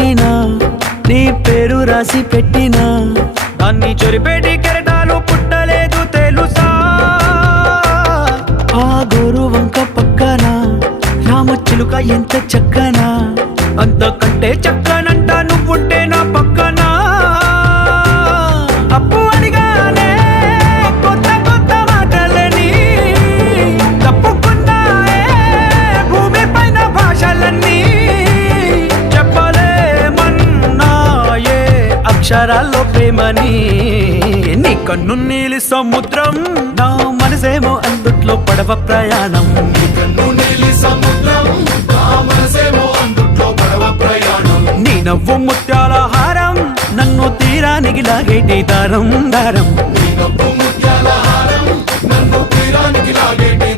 పుట్టినా నీ పేరు రాసి పెట్టినా దాన్ని చెరిపేటి కెరటాలు పుట్టలేదు తెలుసా ఆ గోరు వంక పక్కన రామచిలుక ఎంత చక్కనా అంతకంటే చక్కనంట నువ్వుంటే నా పక్కన అప్పు అడిగానే కొత్త కొత్త మాటలని తప్పుకున్నాయే భూమి పైన భాషలన్నీ చెప్పలేమన్నాయే అక్షరాల్లో ప్రేమని నీ కన్ను నీలి సముద్రం నా మనసేమో అందుట్లో పడవ ప్రయాణం నీ నవ్వు ముత్యాల హారం నన్ను తీరానికి లాగేటి దారం దారం నీ నవ్వు ముత్యాల హారం నన్ను తీరానికి లాగేటి